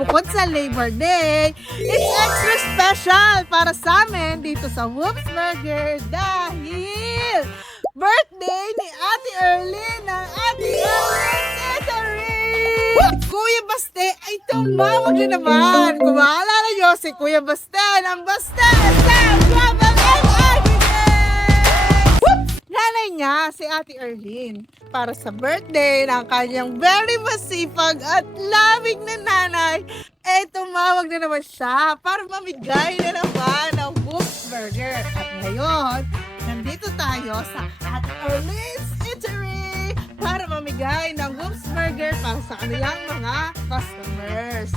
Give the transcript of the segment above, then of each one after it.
bukod sa Labor Day, it's extra special para sa amin dito sa Whoops Burger dahil birthday ni Ate Erlyn ng Ate Erlyn's Eatery! Kuya Baste ay tumawag na naman. Kung maalala nyo, si Kuya Baste ng Baste sa Global nanay niya, si Ate Erlyn, para sa birthday ng kanyang very masipag at loving na nanay, tumawag na naman siya para mamigay na naman ng Whoops Burger. At ngayon, nandito tayo sa Ate Erlyn's Eatery para mamigay ng Whoops Burger para sa kanilang mga customers.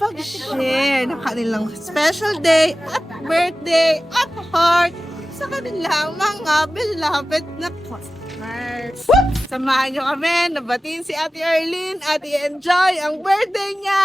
Pag-share ng kanilang special day at birthday at heart sa kanilang mga beloved na customers. Samahan nyo kami, nabatiin si Ate Erlyn at i-enjoy ang birthday niya!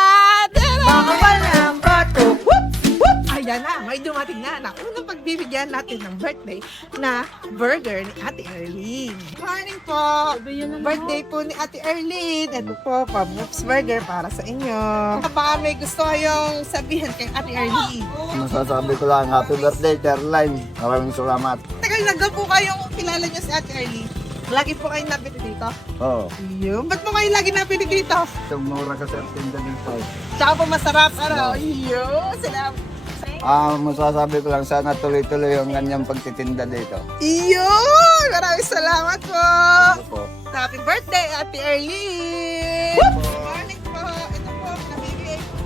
Ayan na, may dumating na unang pagbibigyan natin ng birthday na burger ni Ate Erlyn. Good morning po! Birthday po ni Ate Erlyn. Ito po, Whoops Burger para sa inyo. Baka may gusto kayong sabihin kay Ate Erlyn. Masasabi ko lang, happy birthday, Terline. Maraming salamat. Tagal na po kayong kilala niyo si Ate Erlyn. Lagi po kayong napili dito? Oo. Yun. Ba't mo kayo lagi napili dito? Mura kasi ang tinda dito. Tsaka po masarap. Ano? Yun. Salamat. Masasabi ko lang, sana tuloy-tuloy yung ganyang pagtitinda dito. Yun! Maraming salamat po! Opo. Happy birthday, Ate Erlyn! Good morning po! Ito po, nabibigay po.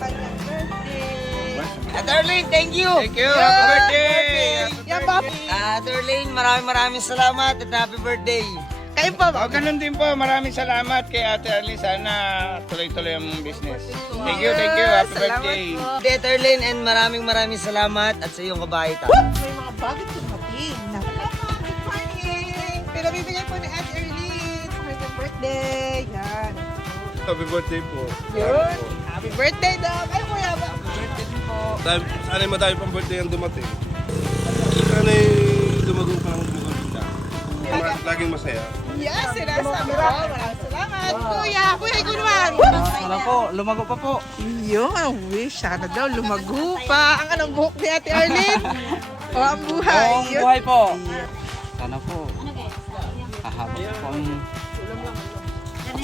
Kanyang birthday. Ate Erlyn, thank you! Thank you! Happy birthday! Yan po. Ate Erlyn, maraming salamat at happy birthday! Kayo po ba? Ganun din po. Maraming salamat kay Ate Erlyn. Sana tuloy-tuloy ang business. Thank you, thank you. Happy Salamat birthday. po. Ate Erlyn, and maraming salamat at sa iyong kabaitan. May mga bagay dumating. Good morning! Pinabibigay po ni Ate Erlyn sa kanyang birthday. Yan. Happy birthday po. Yun. Happy birthday daw. Ay, kuya ba? Sana'y madami pang birthday ang dumating. Sana'y lumago pa ng maganda. Laging masaya. Yes, sinasabi ko. Maraming salamat. Kuya, ikaw naman. Sana po, lumago pa po. Yun, ang wish. Sana daw lumago pa. Ang anong buhok ni Ate Erlyn? O, ang buhay. Yun. buhay po. Sana po. Kahaba po ang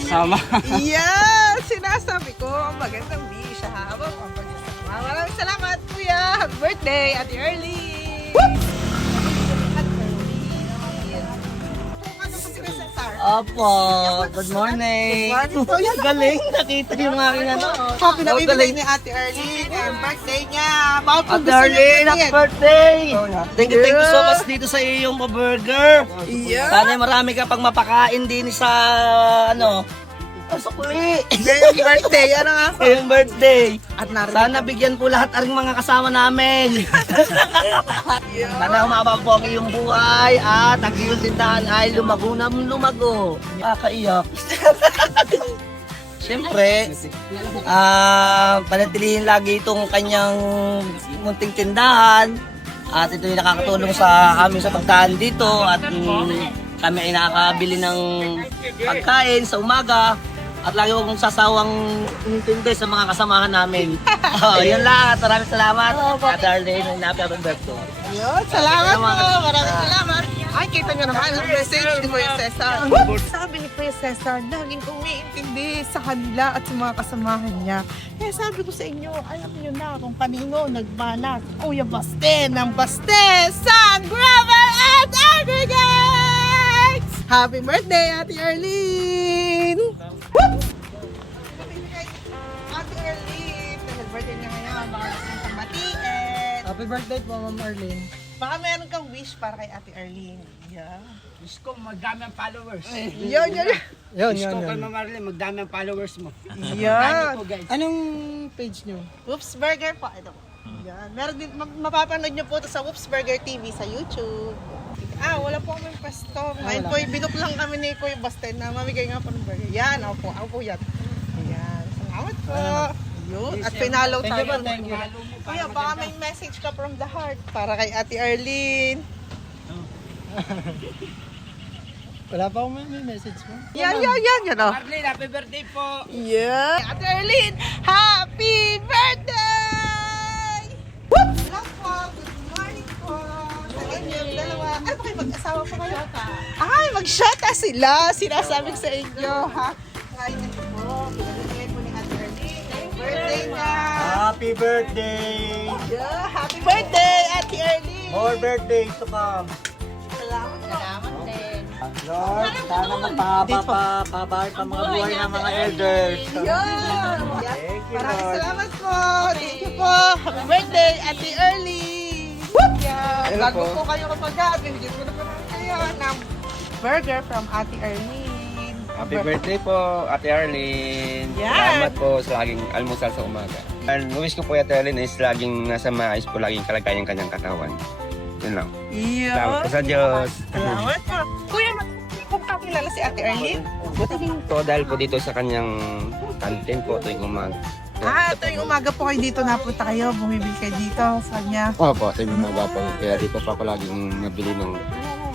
sama. Yes, sinasabi ko. Ang magandang wish. Habang ang pagsasama. Maraming salamat, kuya. Happy birthday, Ate Erlyn. Opo, good morning! Galing, nakita yung aking ano. Happy na bibigay ni Ate Erlyn. Ang birthday niya. Bawat kung Ate gusto Erlyn, niyo happy birthday! Thank you so much dito sa iyong burger. Yeah. Sana marami ka pang mapakain din sa ano, sukli. Yung birthday, ano nga? Yung birthday. At narinig. Sana bigyan po lahat ang mga kasama namin. Sana umaba po ang iyong buhay at ang iyong tindahan ay lumago na lumago. Nakakaiyak. Siyempre, panatilihin lagi itong kanyang munting tindahan at ito'y nakakatulong sa amin sa pagdaan dito at kami ay nakakabili ng pagkain sa umaga. At lagi huwag mong sasawang intindi sa mga kasamahan namin. Yun lang. At maraming salamat. At Arlene, happy birthday. Yun, salamat po. Maraming salamat. Ay, kita nyo naman ang message ni Kuya Cesar. Sabi ni Kuya Cesar, laging umiintindi sa kanila at sa mga kasamahan niya. Kaya sabi ko sa inyo, alam niyo na kung kanino nagmana Kuya Baste ng Baste sa Gravel and Aggregates! Happy birthday, Ate Erlyn! Ate Erlyn, dahil birthday niya ngayon, baka gusto niyang pambatiin. Happy birthday po, Ma'am Arlene. Baka meron kang wish para kay Ate Erlyn. Yeah. Gusto ko magdami ang followers. Yun. Gusto ko kay Ma'am Arlene, magdami ang followers mo. Yan. guys. Anong page nyo? Whoops Burger po. Ito po. Yan. Meron din, mapapanood nyo po ito sa Whoops Burger TV sa YouTube. Wala po kami pwesto. Ngayon po, binok lang kami ni Kuya Baste na mamigay nga po ng burger. Yan, ako po yan. Yan. Salamat po. Yun. At pinalaw tayo. Thank you. Kuya, baka may message ka from the heart para kay Ate Erlyn. Wala pa akong may message mo. Yan, o. Arlene, happy birthday po! Yeah. Ate Erlyn, happy birthday! Whoop! Hello po, good morning po. Sa inyong dalawa. Ano ba kayo, mag-asawa po kayo? Ay, mag-shota sila. Sinasabi ko sa inyo, ha? Ngayon ito po, pinagigay po ni Ate Erlyn. Happy birthday na. Happy birthday! Yeah, happy birthday, Ate Erlyn. More birthdays to come. Salamat po. Salamat din. Lord, sana magpahaba pa mga buhay ng mga elders. Yun! Thank you, Maraming Lord. salamat po. Thank you po. Happy birthday, Ate Erlyn. Yeah. Hello Bago po. po kayo kapag bibigyan ko na po kayo ng burger from Ate Erlyn. Happy birthday po, Ate Arlene. Yan. Salamat po sa laging almusal sa umaga. And wish ko po, Ate Arlene, is laging nasa maayos po laging kalagayan ng kanyang katawan. Yun lang. Salamat po sa Diyos. Salamat po. Kuya, kung kakilala si Ate Erlyn? So, dahil po dito sa kanyang content po tuwing umaga. Tuwing umaga po kayo dito napunta kayo. Bumibili kayo dito sa kanya. Opo, tuwing umaga po. Kaya dito po ako laging nabili ng,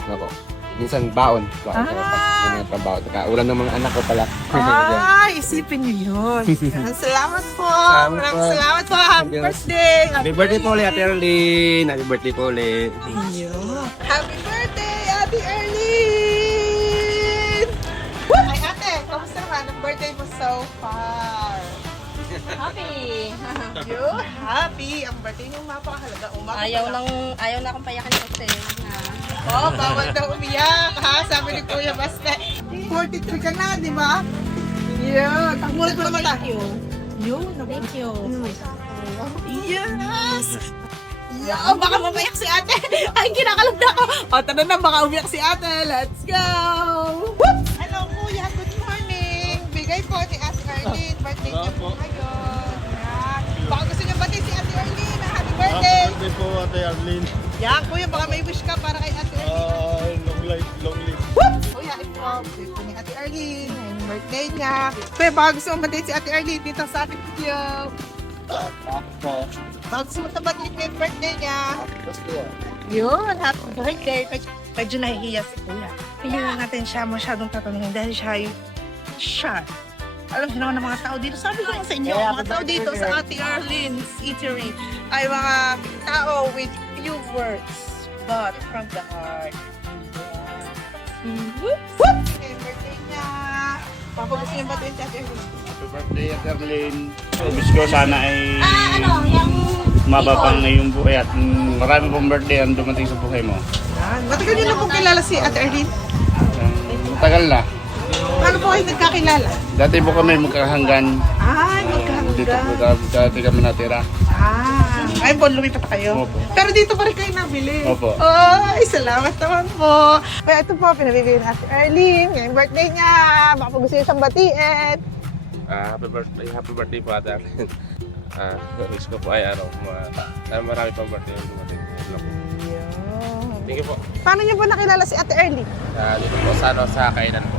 ano po, minsan baon. Baon po. Baon. Ulam ng mga anak ko pala. Isipin niyo yun. Salamat po. Salamat Maraming po. salamat po. Happy Yes. birthday. Happy birthday po ulit, Ate Arlene. Happy birthday po ulit. Happy birthday, Ate Erlyn! Ay, ate, kamusta naman ang birthday mo so far? Happy! You happy? Ang birthday niyo mapakahalaga. Umaga Ayaw pa lang. na akong payakan kasi na Oh, bawal daw umiyak, ha? Sabi ni Kuya Basta. 43 ka na, di ba? Yeah. Takmulit mo naman tayo. Yun. thank you. Yes! Yeah, baka mamayak si ate. Ay, kinakalag na ako. O, tara na, baka umiyak si ate. Let's go! Hello, kuya. Good morning. Bigay po ni Ate Arlene. Birthday niya po ngayon. Yan. Baka gusto niyo pati si Ate Arlene. Happy birthday! Happy birthday po, Ate Arlene. Yan, kuya, baka may wish ka para kay Ate Arlene. Long life, long live. Kuya, ito. Birthday po ni Ate Arlene. Yung birthday niya. Kuya, baka gusto mo pati si Ate Arlene dito sa ating video. Baka gusto mo tabatin yung birthday niya. Yun, happy birthday. Medyo nahihiya si Kuya. Hindi na natin siya masyadong tatanungin dahil siya. Alam siya naman ng mga tao dito. Sabi ko nga sa inyo, mga tao dito sa Ate Arlene's Eatery ay mga tao with few words, but from the heart. Okay, birthday niya. Papa, gusto niyo ba ito yung Ate Arlene? Happy birthday, Ate Arlene. Wish ko sana ay yung mababang na yung buhay at marami pong birthday ang dumating sa buhay mo. Yan. Matagal niyo na pong kilala si Ate Arlene? Matagal na. Paano po kayo nagkakilala? Dati po kami magkahanggan. Ay, Dito po magkahanggang. dati kami natira. Ay, po, lumipat kayo. Opo. Pero dito pa rin kayo nabili. Opo. Ay, salamat naman po. Kaya ito po, pinabibigay ni Ate Arlene. Ngayong birthday niya. Baka po gusto niyo siyang batiin. Happy birthday po, Ate Arlene. Wish ko po ay marami pang birthday yung dumating. Thank you po. Paano niyo po nakilala si Ate Arlene? Dito po sa kainan po.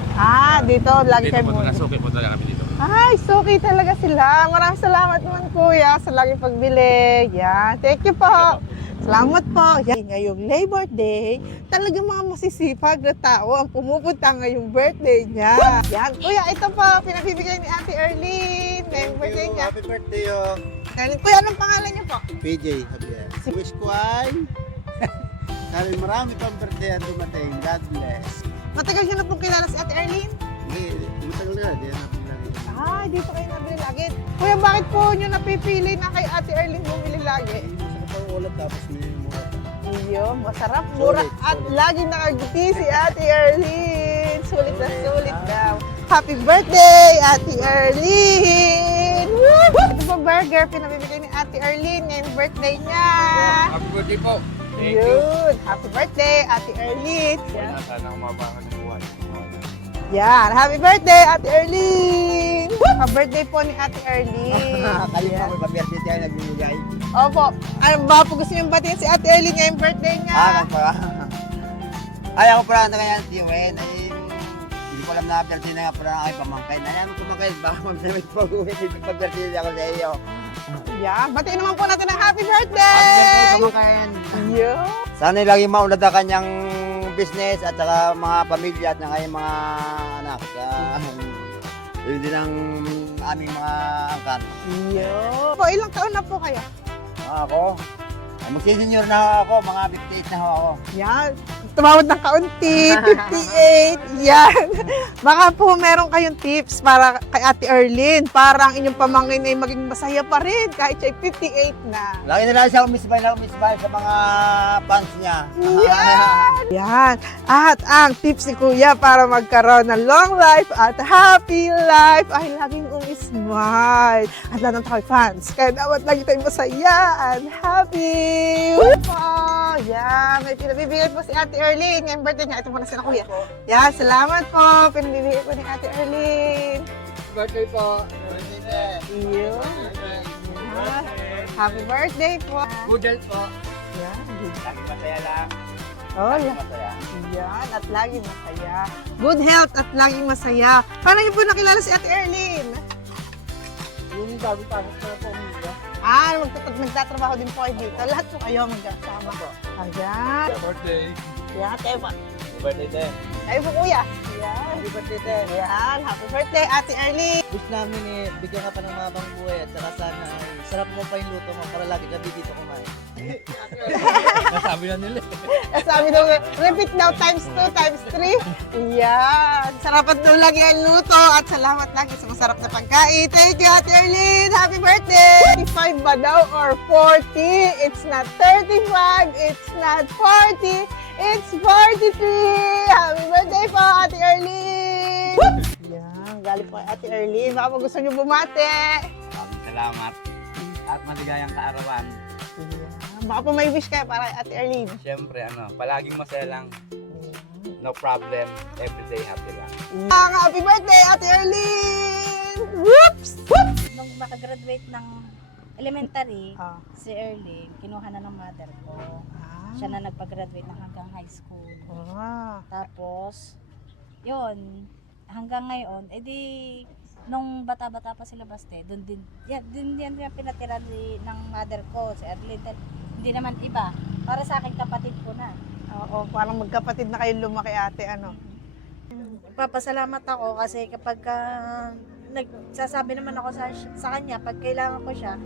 Dito. Lagi Dito kayo po, mo. nasuki po talaga kami dito. Ay, suki talaga sila. Maraming salamat naman, Kuya, sa laging pagbili. Yan. Thank you po. Salamat po. Yan. Ngayong Labor Day, talagang mga masisipag na tao ang pumupunta ngayong birthday niya. Yan. Kuya, ito po, pinabibigay ni Ate Arlene. Ngayong birthday niya. Happy birthday, oh. Kuya, anong pangalan niyo po? PJ, Javier. Wish ko ay dahil marami pang birthday ang dumating. God bless. Matagal siya na pong kilala si Ate Arlene? Hindi, matagal na. Di na pinag Dito kayo nabili lagi. Kuya, bakit po nyo napipili na kay Ate Arlene bumili lagi? Gusto ko pang ulat tapos may mura. Iyo, masarap, mura, at laging nakagiti si Ate Arlene. Sulit na sulit daw. Happy birthday, Ate Arlene! Woo! Ito po burger, pinabibigay ni Ate Arlene ngayong birthday niya. Happy birthday po. Yun, happy birthday, Ate Arlene. Sana kumabangan ng buhay. Yan, happy birthday, Ate Arlene! Happy birthday po ni Ate Arlene. Kayo pa may pabiyerte tayo nagbibigay. Opo, ano ba po gusto niyong batiin si Ate Arlene ngayong birthday niya? Ay, ako pala na kaya tiwen. Ay, hindi ko alam na pabiyerte na nga pala ay pamangkain. Ay, ano kumakain? Baka mamamit pag-uwi. Pabiyerte ako sa iyo. Yeah, batiin naman po natin ng happy Happy birthday! kumakain. Yeah. Sana lagi maulad ang kanyang business at saka mga pamilya at saka yung mga anak. Yun din ang aming mga angkan. Yo. Po, ilang taon na po kayo? Ako, magsisenyor na ako, mga 58 na ako. Yan. Tumawad ng kaunti, 58. Yan. Baka po meron kayong tips para kay Ate Erlyn. Parang inyong pamangkin ay maging masaya pa rin kahit siya'y 58 na. Lagi na lang siya umisbay sa mga fans niya. Yan! Yan. At ang tips ni Kuya para magkaroon ng long life at happy life ay laging umismile. At lahat ng tayo fans, kaya dapat lagi tayong masaya and happy. Po! Yan. May pinabibigay po si Ate Erlyn. Ngayong birthday niya. Ito muna sila Kuya. Yan. Salamat po. Pinabibigay po ni Ate Erlyn. Birthday po. Iyo. Yan. Happy birthday po. Good health po. Yan. Lagi masaya lang. Oh, yan. Masaya. Yan, at laging masaya. Good health at laging masaya. Paano niyo po nakilala si Ate Erlyn? Yung bago pasok na po umiga. Nagtatrabaho din po kayo dito. Lahat po kayo magkasama po. Ayan. Birthday. Yan, kayo po. Birthday din. Kayo po kuya. Yan. Happy birthday din. Yan, happy birthday Ate Erlyn. Wish namin bigyan ka pa ng mabang buhay at saka sana sarap mo pa yung luto mo para lagi kami dito kumain. Nasabi na nila. Sabi daw, repeat daw times 2, times 3. Yan. Sarapat daw lagi ang luto at salamat lagi sa masarap na pagkain. Thank you, Ate Erlyn. Happy birthday! 35 ba daw or 40? It's not 35. It's not 40. It's 43. Happy birthday po, Ate Erlyn. Yan. Galing po kay Ate Erlyn. Baka gusto niyo bumate. Salamat. At maligayang kaarawan. Yan. Baka po may wish kayo para kay Ate Erlyn. Siyempre, palaging masaya lang. No problem. Everyday happy lang. Happy birthday, Ate Erlyn! Whoops! Nung makagraduate ng elementary, Ah. si Erlyn, kinuha na ng mother ko. Siya na nagpag-graduate na hanggang high school. Ah. Tapos, yun, hanggang ngayon, nung bata-bata pa sila baste, doon din yan pinatira ng mother ko, si Erlyn. Hindi naman iba. Para sa akin, kapatid ko na. Oo, parang magkapatid na kayo lumaki ate, ano? Papasalamat ako kasi kapag nagsasabi naman ako sa kanya, pag kailangan ko siya,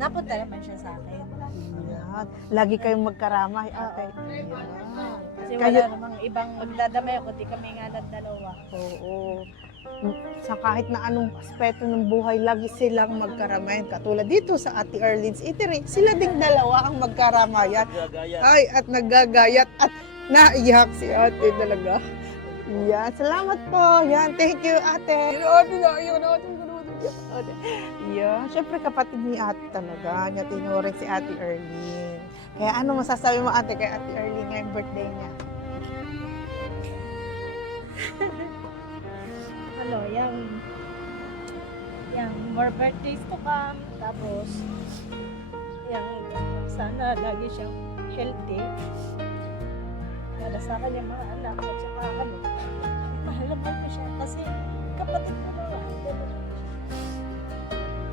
napunta naman siya sa akin. Yan. Lagi kayong magkaramay, ate. Yan. Kasi wala namang ibang magdadamay kundi kami nga ng dalawa. Oo. Sa kahit na anong aspeto ng buhay, lagi silang magkaramayan. Katulad dito sa Ate Erlyn's Eatery, sila ding dalawa ang magkaramayan. Ay, at naggagayat at naiyak si ate talaga. Yan, salamat po. Yan, thank you ate. Ate, naiyak na ate. Yan, syempre kapatid ni ate talaga. Niya tinuring si Ate Erlyn. Kaya ano masasabi mo ate kay Ate Erlyn ngayong birthday niya? Ano, yung more birthdays to come, tapos yung sana lagi siyang healthy para sa kanyang mga anak at saka mahal naman ko siya kasi kapatid ko naman.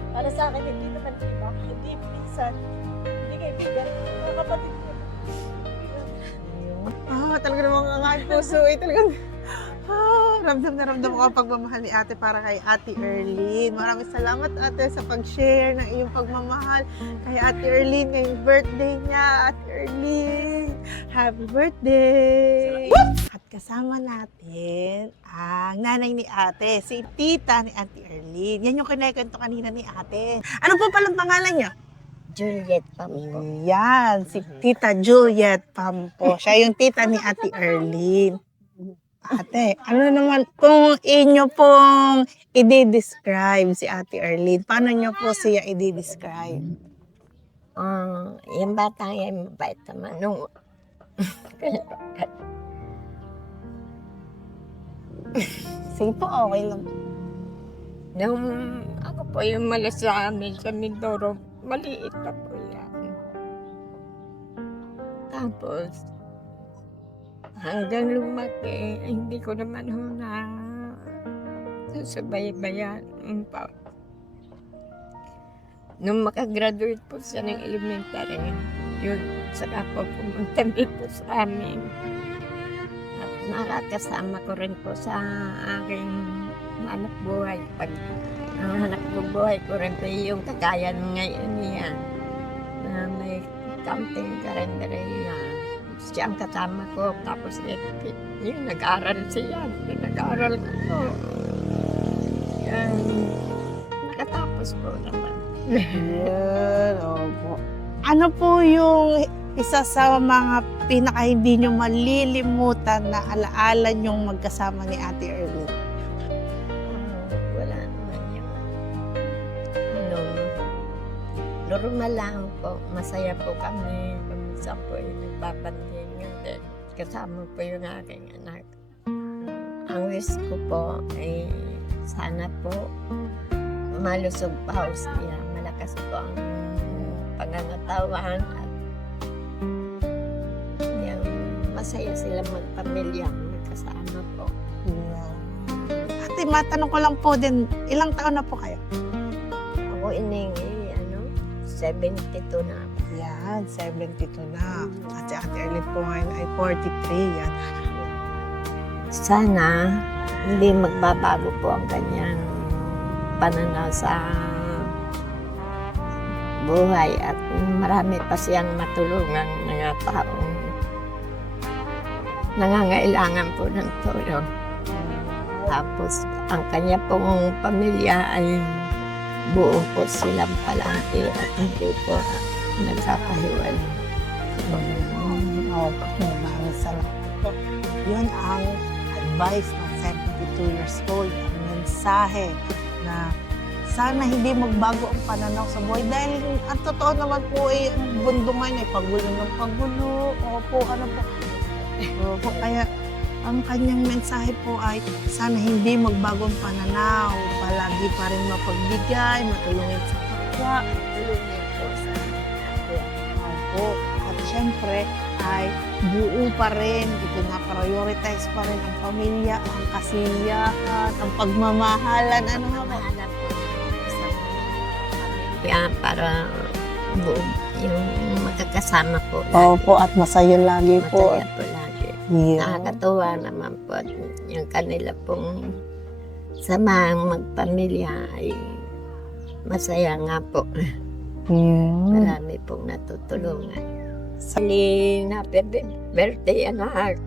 Para sa akin, hindi naman iba, hindi pinsan, hindi kaibigan, mga kapatid ko. Talaga namang ang aking puso talagang ramdam na ramdam ko ang pagmamahal ni ate para kay Ate Erlyn. Maraming salamat ate sa pag-share ng iyong pagmamahal kay Ate Erlyn ngayong birthday niya. Ate Erlyn, happy birthday! At kasama natin ang nanay ni ate, si tita ni Ate Erlyn. Yan yung kinakwento kanina ni ate. Ano po palang pangalan niya? Juliet Pampo. Yan, si Tita Juliet Pampo. Siya yung tita ni Ate Erlyn. Ate, ano naman kung inyo pong i-describe si Ate Erlyn? Paano nyo po siya i-describe? Yung bata yan, mabait naman. Sige po, okay lang. Nung ako po yung malas sa amin sa Mindoro, maliit pa po yan. Tapos, hanggang lumaki, hindi ko naman na sasabay-bayan. Nung makagraduate po siya ng elementary, yun, saka po pumunta dito sa amin. nakakasama ko rin po sa aking hanap buhay. Pag ang hanap buhay ko rin po yung kagaya ngayon niya na may counting karinderya. Siya ang kasama ko. Tapos yung nag-aaral siya. Yung nag-aaral ko. Yan. Nakatapos po naman. Yan, opo. Ano po yung isa sa mga pinaka hindi nyo malilimutan na alaala nyong magkasama ni Ate Erlyn? Wala naman yun. Normal lang po. Masaya po kami. Minsan po yung nagbabanding yun. Kasama po yung aking anak. Ang wish ko po ay sana po malusog pa ho siya. Malakas po ang pangangatawan at yung masaya sila magpamilya, magkasama po. Ate, matanong ko lang po din, ilang taon na po kayo? Ako iningi, 72 na. Yan, 72 na. At si Ate Erlyn po ngayon ay 43. Yan. Sana hindi magbabago po ang kanyang pananaw sa buhay at marami pa siyang matulungan mga taong nangangailangan po ng tulong. Tapos ang kanya pong pamilya ay buo po silang palagi at hindi po nagkakahiwalay. Maraming salamat po. Yun ang advice ng 72 years old, ang mensahe na sana hindi magbago ang pananaw sa buhay. Dahil ang totoo naman po ay ang mundo ngayon ay pagulo ng pagulo. Opo, ano po. Opo, kaya ang kanyang mensahe po ay sana hindi magbago ang pananaw. Palagi pa rin mapagbigay, matulungin sa kapwa, Tulungin po sa Opo. At syempre ay buo pa rin. Ito na prioritize pa rin ang pamilya, ang kasiyahan, ang pagmamahalan. Ano nga ba? mahanap po ng isang pamilya para buo yung magkakasama po. Opo, at masaya lagi po. Masaya po lagi. Yeah. Nakakatuwa naman po at yung kanila pong samahang magpamilya ay masaya nga po. Marami pong natutulungan. Saling happy birthday, anak.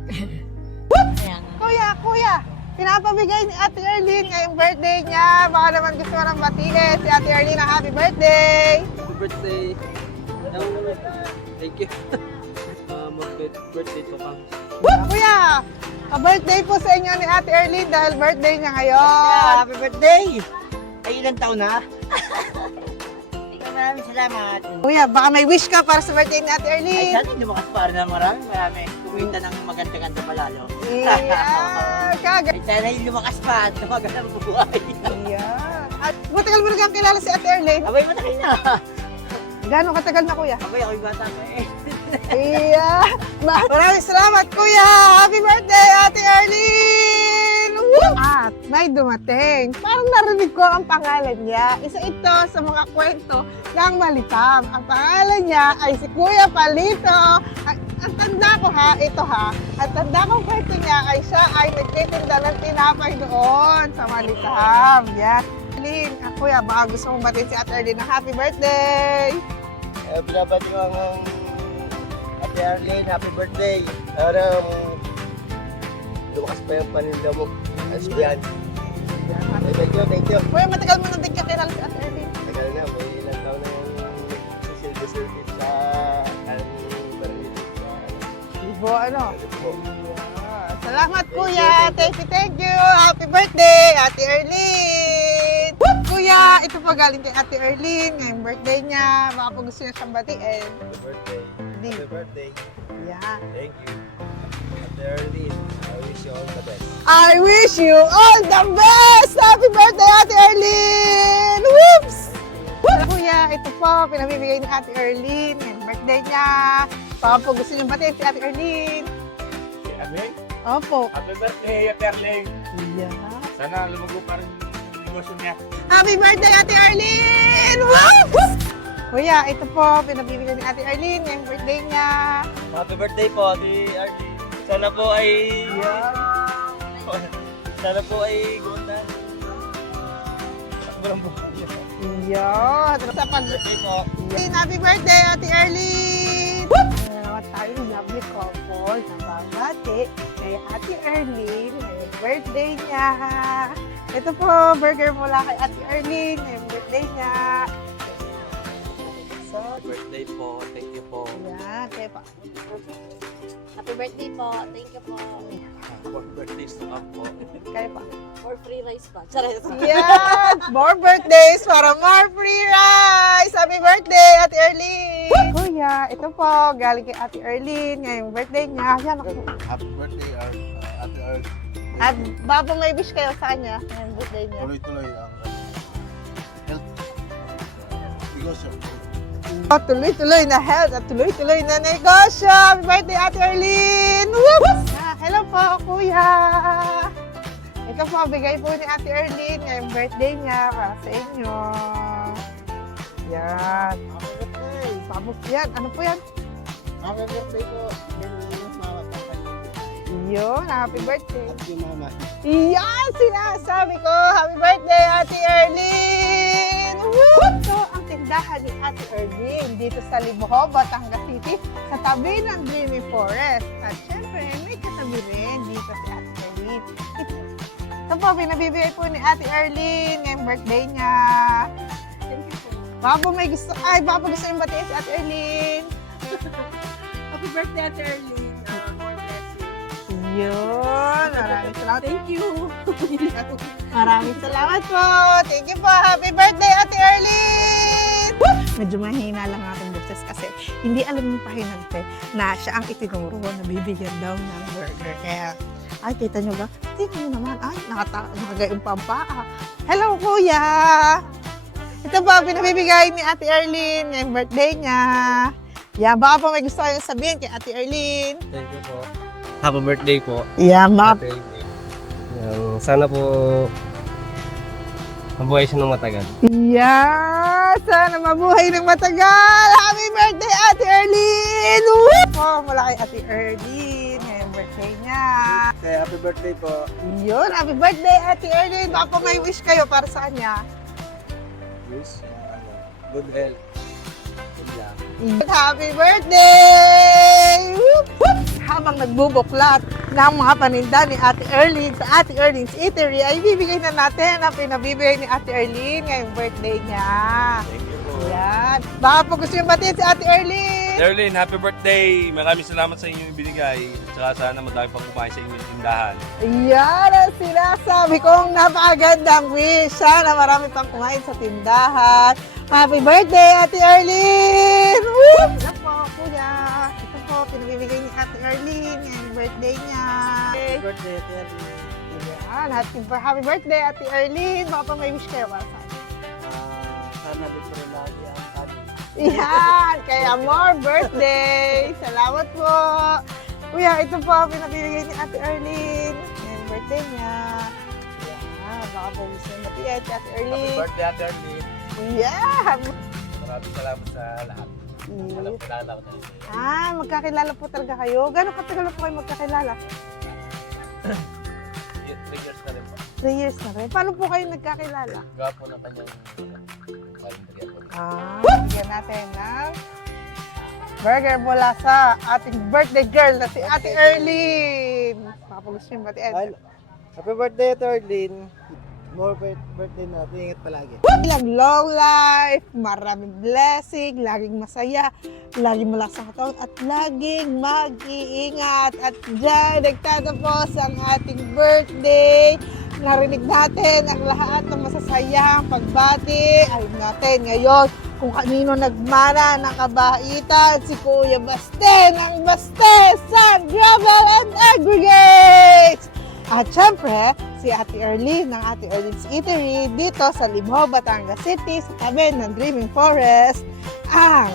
Kuya, pinapabigay ni Ate Erlyn ngayong birthday niya. Baka naman gusto mo nang batiin si Ate Erlyn ng happy birthday. Happy birthday. Thank you. Birthday to come. Kuya, ka-birthday po sa inyo ni Ate Erlyn dahil birthday niya ngayon. Happy birthday! Ay, ilang taon na? Maraming salamat. Kuya, baka may wish ka para sa birthday ni Ate Ay, Erlyn. sana lumakas para na marami. Kumita ng maganda-ganda palalo. Yeah, kagad. Ay, sana yung lumakas pa at tumagal ang buhay. Yeah. At matagal mo na kilala si Ate Erlyn. Abay, matagal na. Gano'ng katagal na, kuya? Abay, ako'y bata pa eh. Yeah. Maraming salamat, kuya. Happy birthday, Ate Erlyn. Woo! At may dumating. Parang narinig ko ang pangalan niya. Isa ito sa mga kwento ng Malitam. Ang pangalan niya ay si Kuya Palito. Ang tanda ko ito ang tanda kong kwento niya ay siya ay nagtitinda ng tinapay doon sa Malitam. Yan. Erlyn, kuya, baka gusto mong batiin si Ate Erlyn na happy birthday. Binabati ko ang Ate Arlene, happy birthday. Parang lumakas pa yung paninda mo. Ayos ko yan. Thank you. Kuya, matagal mo nang kilala si Ate Erlyn. Tagal na, may ilang taon na yung silver service sa Barangay. Ibo, ano? Po. Salamat, kuya. Thank you. Happy birthday, Ate Erlyn. Kuya, ito po galing kay Ate Erlyn. Ngayong birthday niya. Baka po gusto niya siyang batiin. Happy birthday. Happy birthday. Yeah. Thank you. Ate Arlene, I wish you all the best. I wish you all the best! Happy birthday, Ate Erlyn! Whoops! Kuya, ito po, pinamimigay ni Ate Erlyn. Ngayong birthday niya. Baka po gusto niyang batiin si Ate Erlyn. Arlene, Opo. happy birthday, Ate Arlene. Yeah. Sana lumago pa rin yung negosyo niya. Happy birthday, Ate Arlene! Woo! Kuya, ito po, pinabibigyan ni Ate Arlene ngayong birthday niya. Happy birthday po, Ate Arlene. Sana po ay... Sana po ay gunda. Yun. Sa pag-birthday po. Happy birthday, Ate Erlyn! Naman tayong lovely couple na babati kay Ate Erlyn. Ngayong birthday niya. Ito po, burger mula kay Ate Erlyn. Ngayong birthday niya. So, Birthday po. Thank you po. yan. Kaya pa. Happy birthday po. Thank you po. For birthdays to come po. Kaya pa. For free rice pa. Charay. Yan! More birthdays para more free rice! Happy birthday, Ate Erlyn! Kuya, ito po, galing kay Ate Erlyn. Ngayong birthday niya. Yan ako. Happy birthday, Ate Earth. At baba may wish kayo sa kanya ngayong birthday niya. Tuloy-tuloy ang health. Negosyo. Oh, tuloy-tuloy na health at tuloy-tuloy na negosyo. Happy birthday, Ate Erlyn! Woo! Hello po, Kuya! Ito po, bigay po ni Ate Erlyn ngayong birthday niya para sa inyo. Yan. Happy birthday. Pabok yan. Ano po yan? Happy birthday po. Yung mama at Yun, happy birthday. yung mama. Yan, sinasabi ko. Happy birthday, Ate Erlyn! Woo! Ito ang tindahan ni Ate Erlyn dito sa Liboho, Batangas City, sa tabi ng Dreamy Forest. At syempre, may katabi rin dito si Ate Erlyn. Ito po, pinabibigay po ni Ate Erlyn ngayong birthday niya. Baka po gusto yung batiin si Ate Erlyn. Happy birthday, Ate Erlyn. More blessings. Yun, maraming salamat. Thank you. Maraming salamat po. Thank you po. Happy birthday, Ate Erlyn! Medyo mahina lang ating boses kasi hindi alam ng pahinante na siya ang itinuro na bibigyan daw ng burger. Kaya, ay, kita nyo ba? Tingnan nyo naman. Ay, nakagayong pa ang paa. Hello, Kuya! Ito po, pinabibigay ni Ate Erlyn ngayong birthday niya. Yan, baka po may gusto kayong sabihin kay Ate Erlyn. Thank you po. Happy birthday po. Yan, baka Sana po mabuhay siya ng matagal. Yeah! Sana mabuhay ng matagal! Happy birthday, Ate Erlyn! Woo! Po, mula kay Ate Erlyn. Ngayong birthday niya. Happy birthday po. Yun, happy birthday, Ate Erlyn. Baka po may wish kayo para sa kanya. Wish. Good health. Happy birthday! Whoop, whoop! Habang nagbubuklat ng mga paninda ni Ate Erlyn sa Ate Erlyn's Eatery, ay bibigay na natin ang pinabibigay ni Ate Erlyn ngayong birthday niya. Thank you po. Yan. Baka po gusto yung batiin si Ate Erlyn. Erlyn, happy birthday! Maraming salamat sa inyong ibinigay. At saka sana madami pang kumain sa inyong tindahan. Yan ang sinasabi kong napakagandang wish. Sana marami pang kumain sa tindahan. Happy birthday, Ate Erlyn! Woo! Ito po, Kuya. Ito po, pinabibigay ni Ate Erlyn ngayong birthday niya. Happy birthday, Ate Earth. Yan, happy birthday, Ate Erlyn. Baka pa may wish kayo para sa akin. Sana dito rin lagi ang kani. Yan, kaya more birthday. Salamat po. Kuya, ito po ang pinabibigay ni Ate Erlyn ngayong birthday niya. Yan, baka po gusto yung batiin si Ate Erlyn. Birthday, Ate Earth. Yeah! Maraming salamat sa lahat. Alam ko na Magkakilala po talaga kayo. Gano'ng katagal na po kayo magkakilala? 3 years na rin po. 3 years na rin. Paano po kayo nagkakilala? Gawa po ng kanyang kalendarya po. Bigyan natin ng burger mula sa ating birthday girl na si Ate Erlyn. Makapagusto yung batiin. Happy birthday, Ate Erlyn. More birthday natin. Ingat palagi. Long life, maraming blessing, laging masaya, laging malakas ang katawan, at laging mag-iingat. At dyan, nagtatapos ang ating birthday. Narinig natin ang lahat ng masasayang pagbati. Alam natin ngayon kung kanino nagmana ng kabaitan, si Kuya Baste ng Baste Sand Gravel and Aggregates. At syempre, si Ate Erlyn ng Ate Erlyn's Eatery dito sa Liboho, Batangas City, sa tabi ng Dreaming Forest, ang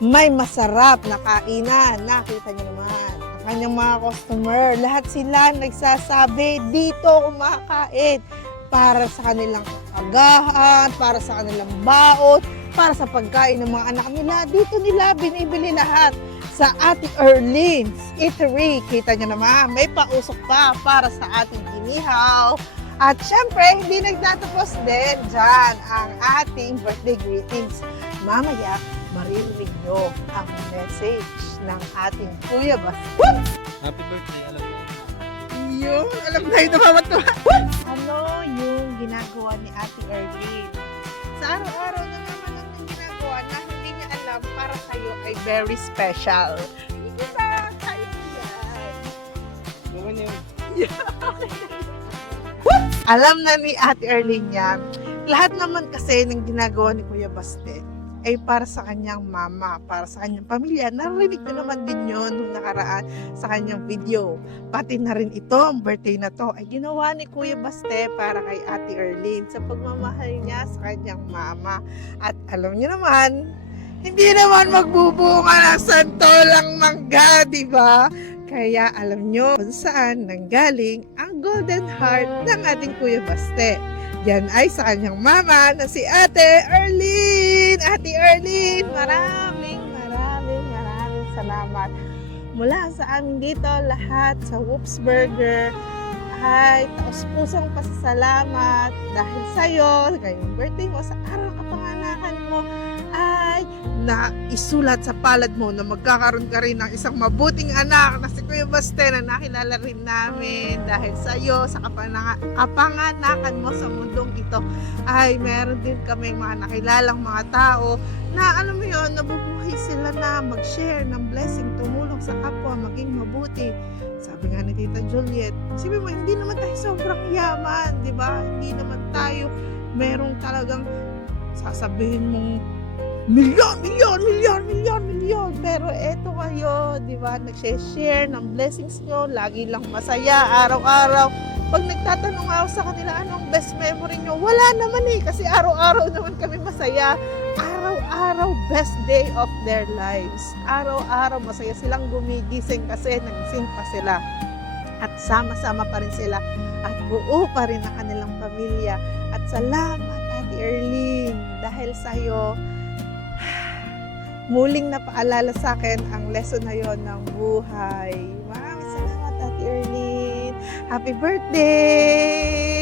may masarap na kainan. Nakita niyo naman, ang kanyang mga customer, lahat sila nagsasabi dito kumakain para sa kanilang agahan, para sa kanilang baon, para sa pagkain ng mga anak nila. Dito nila binibili lahat. sa Ate Erlene's Eatery. Kita nyo naman, may pausok pa para sa ating inihaw. At syempre, hindi nagtatapos din dyan ang ating birthday greetings. Mamaya, maririnig nyo ang message ng ating Kuya Bas. Happy birthday, alam mo. Yun, alam na ito, mawatuwa. Ano yung ginagawa ni Ate Erlene? Sa araw-araw na naman ang ginagawa na hindi niya alam para sa'yo ay very special. Hindi ba sa'yo yan? Gawin niyo. Alam na ni Ate Erlene yan. Lahat naman kasi ng ginagawa ni Kuya Baste ay para sa kanyang mama, para sa kanyang pamilya. Narinig ko naman din yun nung nakaraan sa kanyang video. Pati na rin ito, ang birthday na to, ay ginawa ni Kuya Baste para kay Ate Erlene sa pagmamahal niya sa kanyang mama. At alam niyo naman, hindi naman magbubunga ng santolang mangga, di ba? Kaya alam nyo kung saan nanggaling ang golden heart ng ating Kuya Baste. Yan ay sa kanyang mama na si Ate Erlene. Ate Erlene, maraming salamat. Mula sa amin dito, lahat sa Whoops Burger ay taos-pusong pasasalamat dahil sa'yo, ngayong birthday mo, sa araw kapanganakan mo, ay na isulat sa palad mo na magkakaroon ka rin ng isang mabuting anak na si Kuya Baste na nakilala rin namin dahil sa iyo, sa kapanganakan mo sa mundong ito ay meron din kami mga nakilalang mga tao na alam mo yun, nabubuhay sila na mag-share ng blessing, tumulong sa kapwa, maging mabuti. Sabi nga ni Tita Juliet, sabi mo, hindi naman tayo sobrang yaman, di ba? Hindi naman tayo merong talagang sasabihin mong milyon. Pero eto kayo, di ba? Nag-share ng blessings nyo. Lagi lang masaya, araw-araw. Pag nagtatanong ako sa kanila, anong best memory nyo? Wala naman eh, kasi araw-araw naman kami masaya. Araw-araw, best day of their lives. Araw-araw, masaya silang gumigising kasi nagising pa sila. At sama-sama pa rin sila. At buo pa rin ang kanilang pamilya. At salamat, Ate Erlene. Dahil sa'yo, muling napaalala sa akin ang lesson na yon ng buhay. Maraming salamat, Ate Erlene. Happy birthday!